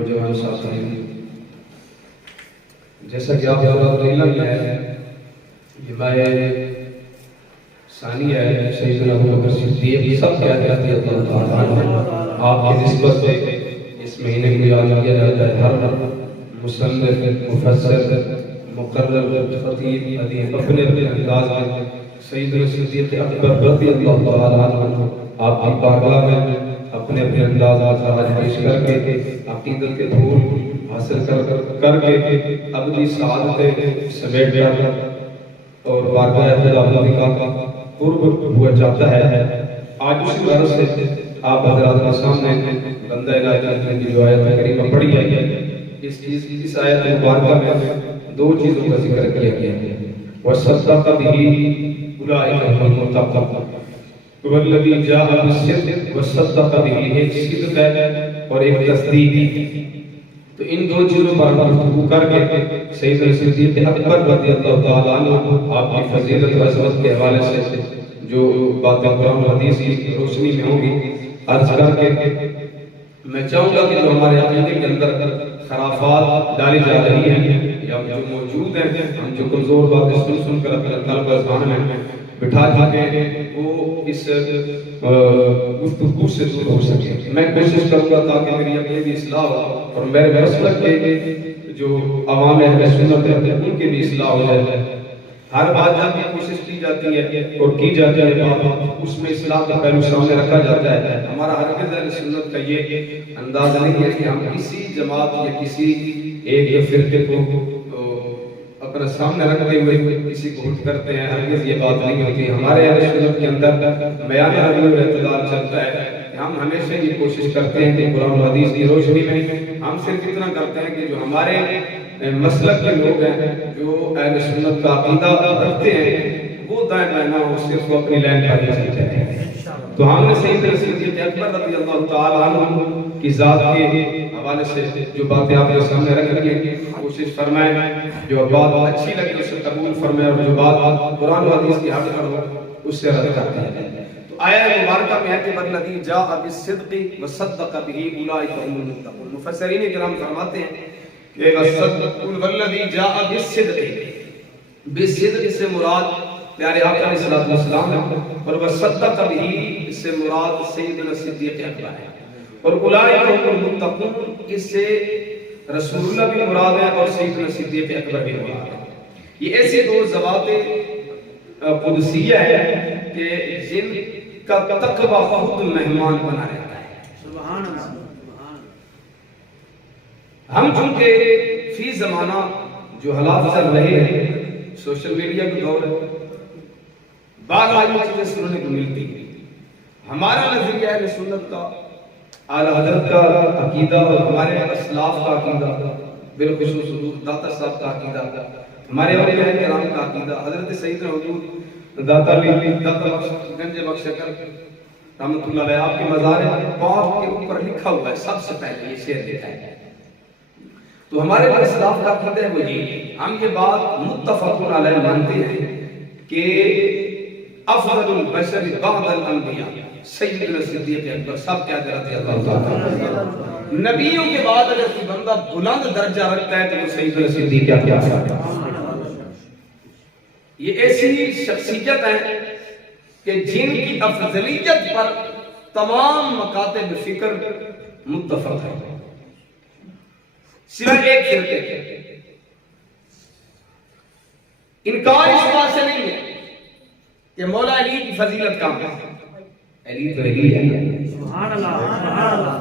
نوجوان ساتھی، جیسا کہ آپ کو علم ہے یہ ماہ ثانی ہے سیدنا ابو بکر صدیق سب کہتے ہیں اللہ تعالیٰ آپ کی نسبت سے اس مہینے کو یاد کیا جاتا ہے۔ ہر مصنف، مفسر، مقرر، خطیب، ادیب اپنے انداز میں سیدنا صدیق اکبر رضی اللہ تعالیٰ عنہ آپ کی بارگاہ میں اپنے انداز پیش کر کے عقیدت کے پھول حاصل کر کے ابدی سعادت سمیٹ کر اور بارگاہ خداوندی کا قرب ہوا چاہتا ہے۔ آج اسی غرض سے آپ حضرات کے سامنے بندہ الہی کی جو آیت کریمہ پڑھی ہے، اس آیت مبارکہ میں دو چیزوں کا ذکر کیا گیا ہے۔ وَصَدَّقَ بِهِ أُولَٰئِكَ هُمُ الْمُتَّقُونَ، وَالَّذِي جَاءَ بِالصِّدْقِ وَصَدَّقَ بِهِ، ایک صدق ہے اور ایک تصدیق۔ تو ان دو چیزوں پر گفتگو کر کے سیدنا صدیق اکبر رضی اللہ تعالیٰ عنہ آپ کی فضیلت و عظمت کے حوالے سے جو باتیں قرآن و حدیث کی روشنی میں ہوں گی عرض کر کے میں چاہوں گا کہ جو ہمارے عقیدے کے اندر خرافات ڈالی جا رہی ہیں یا جو موجود ہیں، ہم جو کمزور باتیں سن کر اپنے قلب و اذہان میں بٹھا چکے وہ اس گفتگو سے دور ہو سکے۔ میں کوشش کروں گا تاکہ میری اپنی بھی اصلاح ہو اور میرے مسلک کے جو عوام اہل سنت ہیں ان کی بھی اصلاح ہو جائے۔ ہر بات جب یہ کوشش کی جاتی ہے اور کی جاتی ہے بات اس میں اصلاح کا پہلو سامنے رکھا جاتا ہے۔ ہمارا ہرگز اہل سنت کا یہ انداز نہیں ہے کہ ہم کسی جماعت یا کسی ایک فرقے کو اپنا سامنے رکھتے ہوئے کسی کو ہٹ کرتے ہیں، ہرگز یہ بات نہیں ہوتی۔ ہمارے اہل سنت کے اندر میان روی اور اعتدال چلتا ہے۔ ہم ہمیشہ یہ کوشش کرتے ہیں کہ قرآن و حدیث کی روشنی میں ہم صرف اتنا کرتے ہیں کہ جو ہمارے مسلک کے لوگ ہیں، جو اہل سنت کا عقیدہ رکھتے ہیں، وہ دائیں بائیں نہ ہو، صرف وہ اپنی لائن پر ہی چلتے ہیں۔ تو ہم نے سیدنا صدیق اکبر رضی اللہ تعالیٰ عنہ کی ذات کے حوالے سے جو باتیں آپ کے سامنے رکھ رہی ہیں کوشش فرمائیں، جو بات اچھی لگی اسے قبول فرمائیں اور جو بات قرآن و حدیث کی حد پر ہو اس سے رد کرتے ہیں۔ تو آیہ مبارکہ میں ہے کہ وَالَّذِي جَاءَ بِالصِّدْقِ وَصَدَّقَ بِهِ أُولَٰئِكَ هُمُ الْمُتَّقُونَ۔ مفسرین کرام فرماتے ہیں کہ وَالَّذِي جَاءَ بِالصِّدْقِ، بالصدق سے مراد پیارے آقا علیہ السلام ہے اور وَصَدَّقَ بِهِ اس سے مراد سیدنا صدیق اکبر ہے اور اولئک هم المتقون اس سے رسول اللہ بھی مراد ہے اور سیدنا صدیق اکبر بھی مراد ہے۔ یہ ایسی دو ذوات قدسیہ ہے کہ جن کا تقوی خود مہمان بنا رہتا ہے۔ سبحان اللہ۔ ہم چونکہ فی زمانہ جو حالات چل رہے ہیں، سوشل میڈیا کا دور ہے، بعض آئی چیزیں سننے کو ملتی ہیں۔ ہمارا نظریہ اہل سنت کا، اعلیٰ حضرت کا عقیدہ اور ہمارے اسلاف کا عقیدہ، بالخصوص حضور داتا صاحب کا عقیدہ، ہمارے اولیاء کرام کا عقیدہ، حضرت سیدنا حضور داتا گنج بخش شکر رحمۃ اللہ علیہ آپ کے مزار پاک کے اوپر لکھا ہوا ہے، سب سے پہلے یہ شعر لکھا ہے۔ تو ہمارے اسلاف کا عقیدہ ہے وہ یہ، ہم یہ بات متفق علیہ مانتے ہیں کہ افضل البشر بعد الانبیاء سیدنا صدیق اکبر صاحب کیا رضی اللہ تعالیٰ، نبیوں کے بعد اگر کوئی بندہ بلند درجہ رکھتا ہے تو وہ سیدنا صدیق اکبر۔ یہ ایسی شخصیت ہے کہ جن کی افضلیت پر تمام مکاتب فکر متفق ہے، سوائے ایک فرقے کے۔ انکار اس بات سے نہیں ہے کہ مولا علی کی فضیلت کم ہے، علی تو علی ہے، سبحان اللہ سبحان اللہ،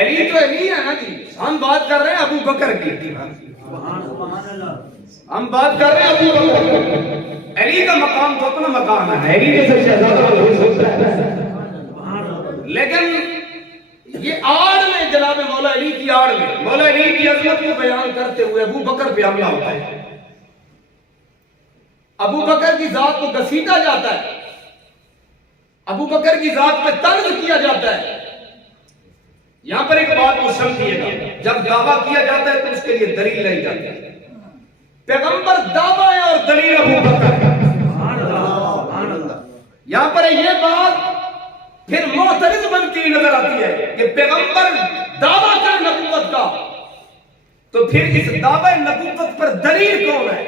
علی تو علی ہے نا جی۔ ہم بات کر رہے ہیں ابو بکر کی، سبحان اللہ، ہم بات کر رہے ہیں ابو بکر۔ علی کا مقام تو اپنا مقام ہے، علی تو سب سے زیادہ لیکن یہ آڑ میں جناب مولا علی کی آڑ میں مولا علی کی عظمت کو بیان کرتے ہوئے ابو بکر پہ حملہ ہوتا ہے، ابو بکر کی ذات کو گھسیٹا جاتا ہے، ابو بکر کی ذات پہ طنز کیا جاتا ہے۔ یہاں پر ایک بات کو سمجھیے گا، جب دعویٰ کیا جاتا ہے تو اس کے لیے دلیل لائی جاتی ہے۔ پیغمبر دعویٰ ہے اور دلیل ابو بکر ہے۔ یہاں پر یہ بات پھر معترض بنتی نظر آتی ہے کہ پیغمبر دعویٰ کرنا تو پھر اس دعوے نبوت پر دلیل کون ہے؟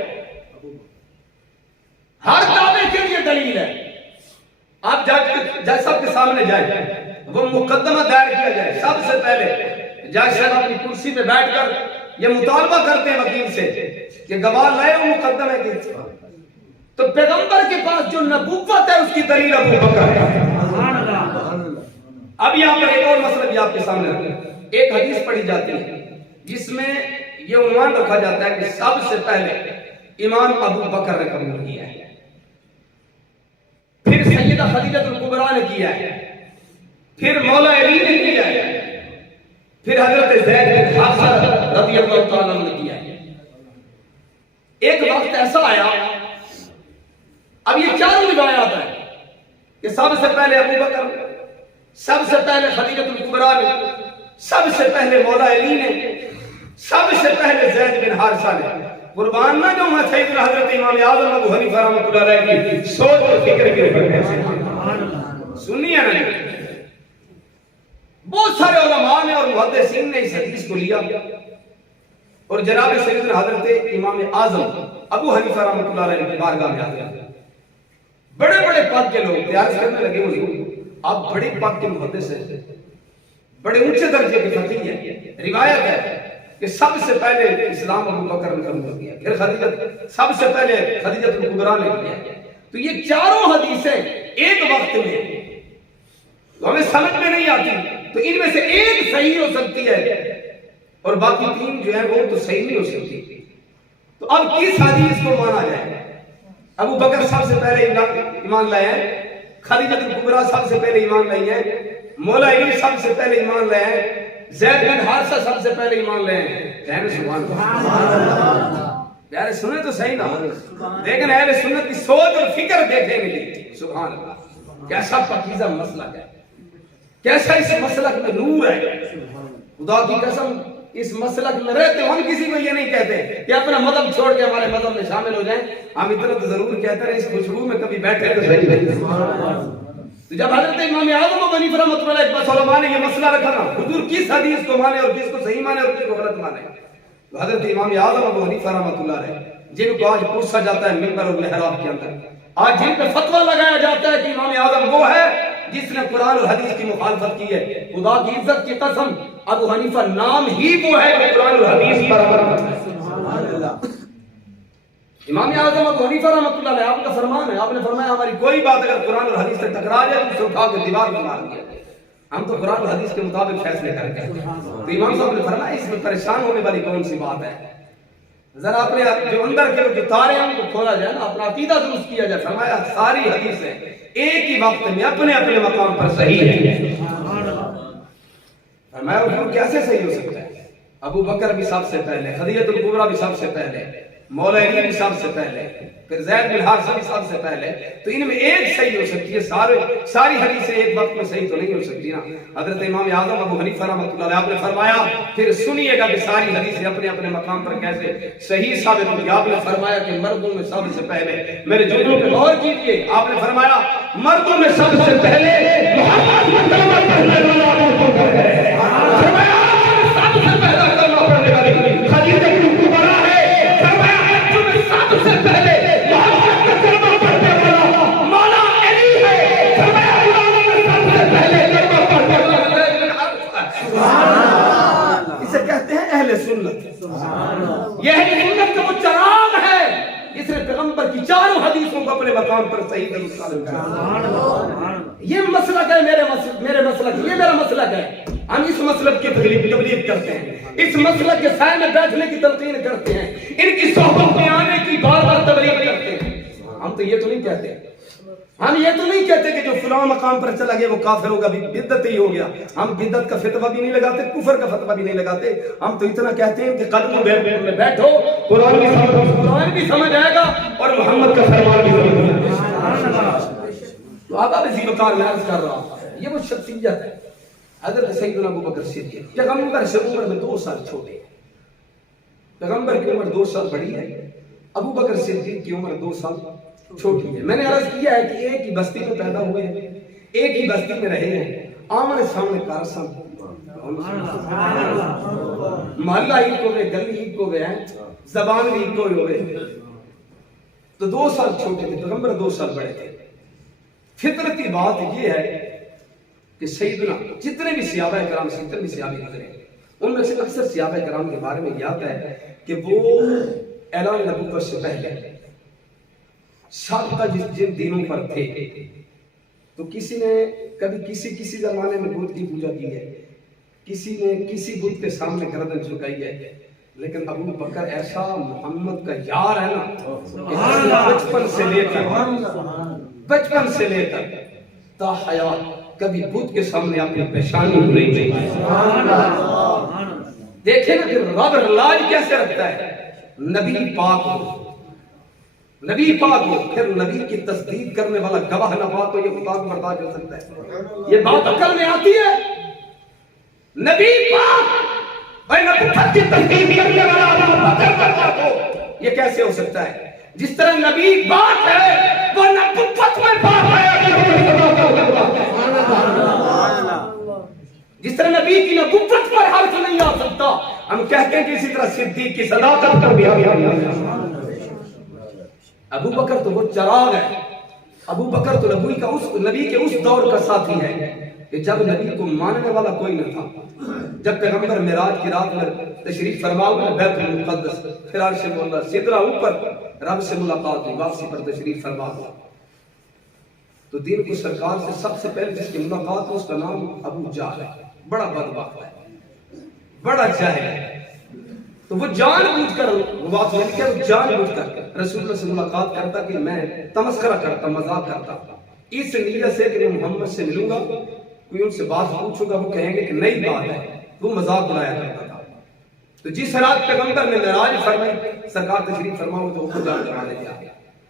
ہر دعوے کے لیے دلیل ہے. آپ جج صاحب کے سامنے جائیں, وہ مقدمہ دائر کیا جائے, سب سے پہلے جج صاحب اپنی کرسی پہ بیٹھ کر یہ مطالبہ کرتے ہیں وکیل سے کہ گواہ لائے وہ مقدمے کے. تو پیغمبر کے پاس جو نبوت ہے اس کی دلیل ابو بکر ہے. اب یہاں پر ایک اور مسئلہ بھی آپ کے سامنے رکھیں. ایک حدیث پڑھی جاتی ہے جس میں یہ عنوان رکھا جاتا ہے کہ سب سے پہلے امام ابو بکر نے قبول کیا ہے, پھر سیدہ خدیجہ الکبریٰ نے کیا ہے, پھر مولا علی نے کیا ہے, پھر حضرت زید بن حارثہ رضی اللہ تعالیٰ عنہ نے کیا ہے. ایک وقت ایسا آیا, اب یہ چاروں روایات ہیں کہ سب سے پہلے ابو بکر, سب سے پہلے خدیجہ الکبریٰ نے, سب سے پہلے مولا علی نے, سب سے پہلے زید بن حارثہ نے. قربان نہ جو میں سیدنا حضرت امام اعظم ابو حنیفہ رحمۃ اللہ علیہ کی سوچ اور فکر کے اوپر سنیے نا. بہت سارے علماء نے اور محدثین نے اس حدیث کو لیا اور جناب سیدنا حضرت امام اعظم ابو حنیفہ رحمۃ اللہ علیہ کی بارگاہ میں آتے ہیں. بڑے بڑے پاک کے لوگ تیار کرنے لگے ہوئے, آپ بڑے پاک کے محدث ہیں, بڑے اونچے درجے کے فقیہ ہیں. روایت ہے کہ سب سے پہلے اسلام ابو بکر نے قبول کیا, پھر خدیجہ, سب سے پہلے خدیجہ الکبریٰ نے کیا. تو یہ چاروں حدیثیں ایک وقت میں تو ہمیں سمجھ میں نہیں آتی, تو ان میں سے ایک صحیح ہو سکتی ہے اور باقی تین جو ہے وہ تو صحیح نہیں ہو سکتی. تو اب کس حدیث کو مانا جائے؟ ابو بکر سب سے پہلے ایمان لائے ہیں, خدیجہ الکبریٰ سب سے پہلے ایمان لائی ہے, مولا علی سب سے پہلے ایمان لائے ہیں, زید بن حارثہ سب سے پہلے ایمان لائے ہیں. کہنے سبحان اللہ. پیارے سنیں تو صحیح نا, لیکن اہل سنت کی سوچ اور فکر دیکھیں گے. سبحان اللہ, کیسا پاکیزہ مسلک ہے, کیسا اس مسلک میں نور ہے. خدا کی قسم اس مسلک میں رہتے ہم کسی کو یہ نہیں کہتے کہ اپنا مذہب چھوڑ کے ہمارے مذہب میں شامل ہو جائیں. ہم اتنا تو ضرور کہتے ہیں اس خوشبو میں کبھی بیٹھے تو صحیح. تو جب حضرت امام اعظم ابو حنیفہ رحمۃ اللہ علیہ بس علماء نے یہ مسئلہ رکھا نا حضور کس حدیث کو مانے اور کس کو صحیح مانے اور کس کو غلط مانے, تو حضرت امام اعظم ابو حنیفہ رحمۃ اللہ علیہ جن کو آج پوچھا جاتا ہے منبر اور محراب کے اندر, آج جن پہ فتویٰ لگایا جاتا ہے کہ امام اعظم وہ ہے جس نے قرآن اور حدیث کی مخالفت کی ہے, خدا کی عزت کی قسم ابو حنیفہ نام ہی وہ ہے کہ قرآن اور حدیث پر عمل کرتا ہے. سبحان اللہ. امام اعظم ابو حنیفہ رحمۃ اللہ علیہ آپ کا فرمان ہے, آپ نے فرمایا ہماری کوئی بات اگر قرآن اور حدیث سے ٹکرا جائے تو اسے اٹھا کے دیوار پر مار دیا, ہم تو قرآن اور حدیث کے مطابق فیصلے کرتے ہیں. تو امام صاحب نے فرمایا اس میں پریشان ہونے والی کون سی بات ہے, ذرا اپنے جو اندر کے جو تارے ہیں ان کو کھولا جائے نا, اپنا عقیدہ درست کیا جائے. فرمایا ساری حدیثیں ایک ہی وقت میں اپنے اپنے مقام پر صحیح ہے. فرمایا حضور کیسے صحیح ہو سکتا ہے؟ ابو بکر بھی سب سے پہلے, خدیجہ الکبریٰ بھی سب سے پہلے, مولا علی بھی سب سے پہلے, پھر زید بن حارثہ بھی سب سے پہلے. تو ان میں ایک صحیح ہو سکتی ہے, ساری حدیثیں ایک وقت میں صحیح تو نہیں ہو سکتی نا. حضرت امام اعظم ابو حنیفہ رحمۃ اللہ علیہ آپ نے فرمایا پھر سنیے گا کہ ساری حدیثیں اپنے اپنے مقام پر کیسے صحیح ثابت ہوگی. آپ نے فرمایا کہ مردوں میں سب سے پہلے, میرے جملوں پہ غور کیجیے, آپ نے فرمایا مردوں میں سب سے پہلے محمد کلمہ پڑھنے والا ابو بکر ہے. فرمایا سب سے پہلا کلمہ پڑھنے والی خدیجہ الکبریٰ ہے. سب سے پہلے محمد کا کلمہ پڑھنے والا مولا علی ہے. فرمایا سب سے پہلے کلمہ پڑھنے والا سبحان اللہ. اسے کہتے ہیں اہل سنت. یہ اہل سنت کا وہ چراغ ہے جس نے پیغمبر کی چاروں حدیثوں کو اپنے مقام پر صحیح درست ثابت کیا. یہ مسلک ہے میرے مسلک, یہ میرا مسلک ہے. ہم اس مسلک کی تبلیغ کرتے ہیں, اس مسلک کے سائے میں بیٹھنے کی تلقین کرتے ہیں, ان کی صحبت میں آنے کی بار بار تبلیغ کرتے ہیں. ہم تو یہ تو نہیں کہتے, ہم یہ تو نہیں کہتے کہ جو فلاں مقام پر چلا گیا وہ کافر ہوگا, بدعت ہی ہو گیا. ہم بدعت کا فتویٰ بھی نہیں لگاتے, کفر کا فتویٰ بھی نہیں لگاتے. ہم تو اتنا کہتے ہیں کہ قدموں میں بیٹھو, قرآن بھی سمجھ آئے گا اور محمد کا فرمان بھی سمجھ آئے گا. تو آپ اسی وقار میں عرض کر رہا ہوں, یہ وہ شخصیت ہے حضرت سیدنا ابو بکر صدیق. پیغمبر سے عمر میں 2 سال چھوٹے ہیں, پیغمبر کی عمر 2 سال بڑی ہے, ابو بکر صدیق کی عمر 2 سال چھوٹی ہے. میں نے عرض کیا ہے کہ ایک ہی بستی میں پیدا ہوئے ہیں, ایک ہی بستی میں رہے ہیں, آمنے سامنے کارسن محلہ ایک ہوئے، گلی ایک ہوئے ہیں، زبان بھی ایک ہوئے. تو 2 سال چھوٹے تھے پیغمبر، 2 سال بڑے تھے. فطرتی بات یہ ہے کہ سیدنا جتنے بھی صحابہ کرام سے جتنے بھی صحابی گزرے ان میں سے اکثر صحابہ کرام کے بارے میں یہ آتا ہے کہ وہ اعلان نبوت سے پہلے سابقہ جن دینوں پر تھے. تو کسی نے کبھی کسی زمانے میں بت کی پوجا کی ہے، کسی نے کسی بت کے سامنے گردن جھکائی ہے، لیکن ابو بکر ایسا محمد کا یار ہے نا، بچپن سے لے کر تا حیات کبھی بت کے سامنے اپنی پیشانی نہیں چاہیے. دیکھیں نا کہ رب لاج کیسے رکھتا ہے. نبی پاک ہو پھر نبی کی تصدیق کرنے والا گواہ نہ پاک تو یہ خدا کو برداشت کر سکتا ہے؟ یہ بات عقل میں آتی ہے؟ نبی پاک اور نبوت کی تصدیق کرنے والا ابو بکر پاک ہو، یہ کیسے ہو سکتا ہے؟ جس طرح نبی پاک ہے وہ نبوت میں پاک ہے. جس طرح نبی کی نبوت پر حرف نہیں آ سکتا، ہم کہتے ہیں کہ اسی طرح صدیق کی صداقت پر بھی ابو بکر تو وہ چراغ ہے. ابو بکر تو نبی کے اس دور کا ساتھی ہے کہ جب نبی کو ماننے والا کوئی نہ تھا. جب پیغمبر معراج کی رات میں تشریف فرما ہوئے بیت المقدس، پھر عرش مولا سدرہ اوپر رب سے ملاقات ہوئی، واپسی پر تشریف فرما ہوا. تو دین کو سرکار سے سب سے پہلے جس کی ملاقات ہے اس کا نام ابو جہل ہے. بڑا بدبخت ہے، بڑا جاہل ہے. تو وہ جان بوجھ کر رسول اللہ سے ملاقات کرتا کہ میں تمسخرہ کرتا، مذاق کرتا، اس نیت سے کہ میں محمد سے ملوں گا، کوئی ان سے بات پوچھوں گا، وہ کہیں گے کہ نئی بات ہے. وہ مذاق اڑایا کرتا تھا. تو جس رات پیغمبر نے معراج فرمائی، سرکار تشریف فرما ہو تو وہ جان کرا لے گیا.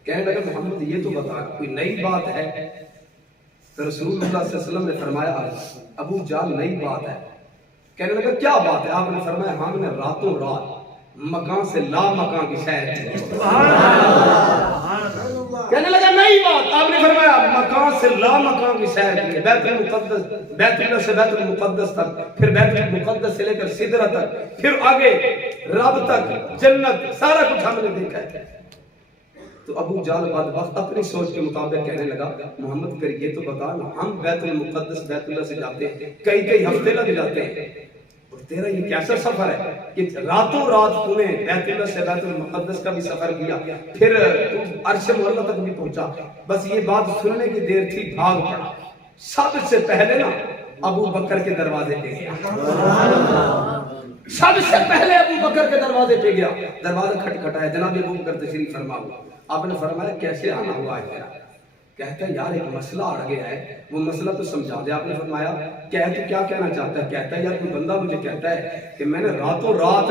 کہنے لگا محمد یہ تو بتا کوئی نئی بات ہے؟ تو رسول اللہ صلی اللہ علیہ وسلم نے فرمایا ابو جہل نئی بات ہے. کہنے لگا کیا بات ہے؟ آپ نے فرمایا ہم نے راتوں رات مکان سے لا مکان کی سیر کی. کہنے لگا نئی بات. آپ نے فرمایا مکان سے لا مکان کی سیر کی، بیت اللہ سے بیت المقدس تک، پھر بیت المقدس سے لے کر سدرہ تک، پھر آگے رب تک، جنت، سارا کچھ ہم نے دیکھا ہے. تو ابو جہل بدبخت اپنی سوچ کے مطابق کہنے لگا محمد پھر یہ تو بتا نا، ہم بیت المقدس بیت اللہ سے جاتے ہیں، کئی ہفتے لگ جاتے ہیں، اور تیرا یہ کیسا سفر ہے کہ راتوں رات تو نے بیت اللہ سے بیت المقدس کا بھی سفر کیا، پھر عرش مولا تک بھی پہنچا. بس یہ بات سننے کی دیر تھی، بھاگ پڑا. سب سے پہلے نا ابو بکر کے دروازے پہ گیا. سب سے پہلے ابو بکر کے دروازے پہ گیا. دروازہ کھٹکھٹایا، جناب ابو بکر تشریف فرما ہوا. آپ نے فرمایا کیسے آنا ہوا ہے تیرا؟ کہتا ہے یار ایک مسئلہ آ گیا ہے، وہ مسئلہ تو سمجھا دے. آپ نے فرمایا تو کیا کہنا چاہتا ہے؟ کہتا ہے یار کوئی بندہ مجھے کہتا ہے کہ میں نے راتوں رات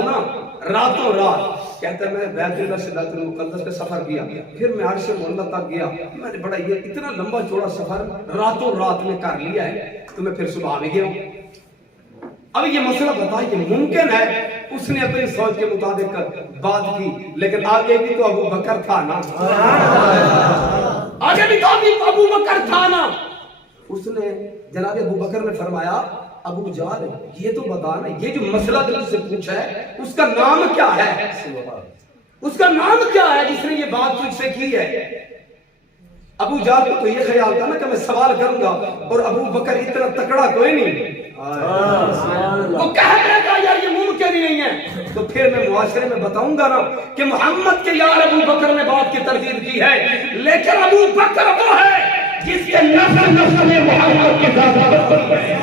کہتا ہے میں بیت اللہ سے بیت المقدس کا سفر کیا، پھر میں عرش مولا تک گیا، میں نے بڑا یہ اتنا لمبا چوڑا سفر راتوں رات میں کر لیا ہے، تو میں پھر صبح بھی گیا ہوں. اب یہ مسئلہ بتا کہ ممکن ہے. اس نے اپنی سوچ کے مطابق بات کی، لیکن آگے بھی تو ابو بکر تھا نا، آگے بھی تو ابو بکر تھا نا. اس نے جناب ابو بکر نے فرمایا ابو جہل یہ تو بتا نا، یہ جو مسئلہ دل سے پوچھا ہے اس کا نام کیا ہے؟ اس کا نام کیا ہے جس نے یہ بات تجھ سے کی ہے؟ ابو جہل کو تو یہ خیال تھا نا کہ میں سوال کروں گا، اور ابو بکر اتنا تکڑا کوئی نہیں، وہ کہہ رہا تھا یار یہ ممکن ہی نہیں ہے. تو پھر میں معاشرے میں بتاؤں گا نا کہ محمد کے یار ابو بکر نے بات کی تردید کی ہے، لیکن ابو بکر وہ ہے جس کے نفس میں محمد کی ذات ہے.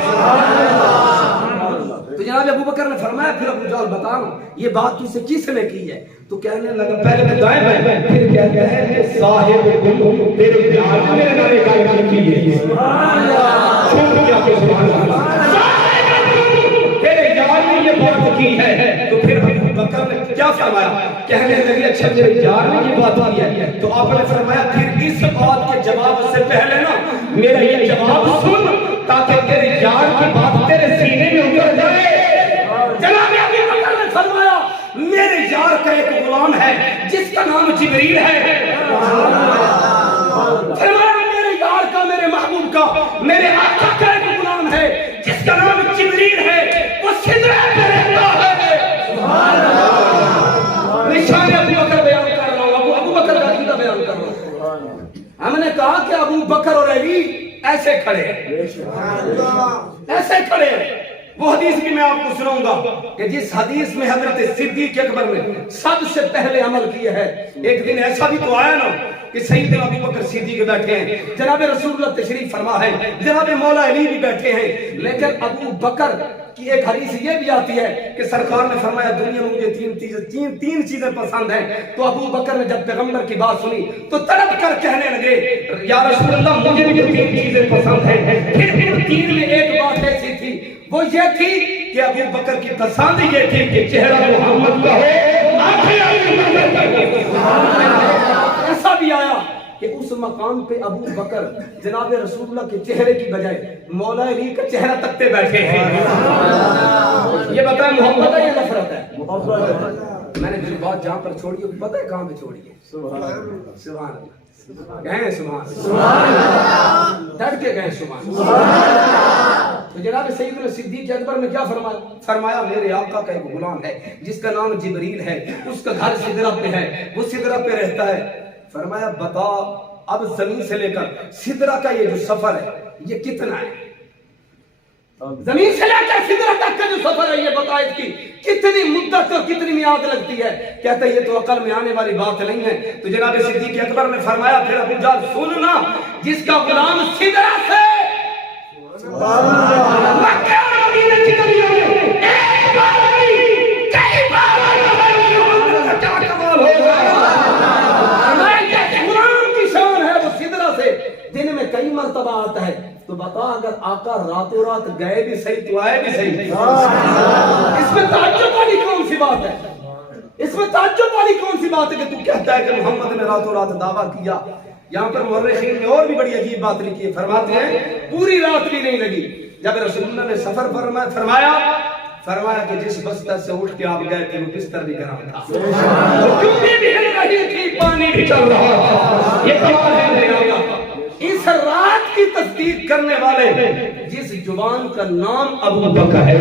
تو جناب ابو بکر نے فرمایا پھر ابو جہل بتاؤ یہ بات تجھ سے کس نے کی ہے؟ تو کہنے لگا پہلے تو دائیں بائیں، پھر کہتا ہے کہ صاحب گل تیرے پیار نے میرے نام ایک کی ہے. سبحان اللہ، چھوڑ کیا کہ سبحان اللہ، تیرے یار نے یہ بات کی ہے. تو پھر ابو بکر نے کیا فرمایا؟ کہنے لگے اچھا میرے یار نے یہ بات کی ہے. تو آپ نے فرمایا پھر اس بات کے جواب سے پہلے نا میرا یہ جواب سن تاکہ تیرے یار کی بات تیرے سینے میں اتر جائے. جناب ابو بکر نے فرمایا میرے یار کا ایک غلام ہے جس کا نام جبریل ہے. فرمایا میرے یار کا، میرے محبوب کا، میرے آقا کا ایک غلام ہے جس کا نام جبریل ہے. علی ایسے کھڑے ہیں، ایسے کھڑے ہیں۔ وہ حدیث بھی میں آپ کو سناؤں گا کہ جس حدیث میں حضرت صدیق اکبر نے سب سے پہلے عمل کیا ہے، ایک دن ایسا بھی تو آیا نا کہ سیدنا ابو بکر صدیق بیٹھے ہیں، جناب رسول اللہ تشریف فرما ہے، جناب مولا علی بھی بیٹھے ہیں، لیکن ابو بکر کی ایک حدیث یہ بھی آتی ہے کہ سرکار نے فرمایا دنیا میں مجھے تین چیزیں پسند ہیں۔ تو ابو بکر نے جب پیغمبر کی بات سنی تو تڑپ کر کہنے لگے یا رسول اللہ مجھے بھی تین چیزیں پسند ہیں۔ پھر تین میں ایک بات ایسی تھی، وہ یہ تھی کہ ابو بکر کی پسند یہ تھی کہ چہرہ محمد کا ہو، آنکھیں ابو بکر کی ہو۔ ایسا بھی آیا کہ اس مقام پہ ابو بکر جناب رسول اللہ کے چہرے کی بجائے مولا علی کا چہرہ تکتے بیٹھے ہیں۔ یہ بتائیں محبت ہے یا نفرت ہے؟ میں نے جو بات جہاں پر چھوڑی ہے پتہ ہے کہاں پہ چھوڑی ہے؟ سبحان اللہ، کہیں سبحان اللہ، ڈٹ کے کہیں سبحان اللہ۔ تو جناب سیدنا صدیق اکبر نے کیا فرمایا میرے آقا کا ایک غلام ہے جس کا نام جبریل ہے، اس کا گھر سدرہ پہ ہے، وہ سدرہ پہ رہتا ہے۔ فرمایا بتا اب زمین سے لے کر سدرہ کا یہ جو سفر ہے یہ کتنا ہے؟ زمین سے لے کر سدرہ تک کا جو سفر ہے یہ بتا اس کی کتنی مدت اور کتنی میعاد لگتی ہے؟ کہتا ہے یہ تو عقل میں آنے والی بات نہیں ہے۔ تو جناب صدیق اکبر نے فرمایا پھر ابو جہل سننا، جس کا غلام سدرہ سے مکہ اور مدینہ کی گلیوں میں ایک بار نہیں کئی بار کیا کمال ہوگا۔ دن میں کئی مرتبہ آتا ہے، تو بتا اگر آقا راتوں رات گئے بھی صحیح تو آئے بھی صحیح، اس میں تعجب والی کون سی بات ہے؟ اس میں تعجب والی کون سی بات ہے کہ تو کہتا ہے کہ محمد نے راتوں رات دعویٰ کیا؟ یہاں پر مورخین نے اور بھی بڑی عجیب بات لکھی ہے، فرماتے ہیں پوری رات بھی نہیں لگی جب رسول اللہ نے سفر فرمایا کہ جس بستر سے اٹھ کے آپ گئے تھے وہ بستر بھی گرم تھا، چوبی بھی ہل رہی تھی، پانی بھی چل رہا تھا۔ یہ کمال ہے میرے آقا۔ اس رات کی تصدیق کرنے والے جس جوان کا نام ابو بکر ہے،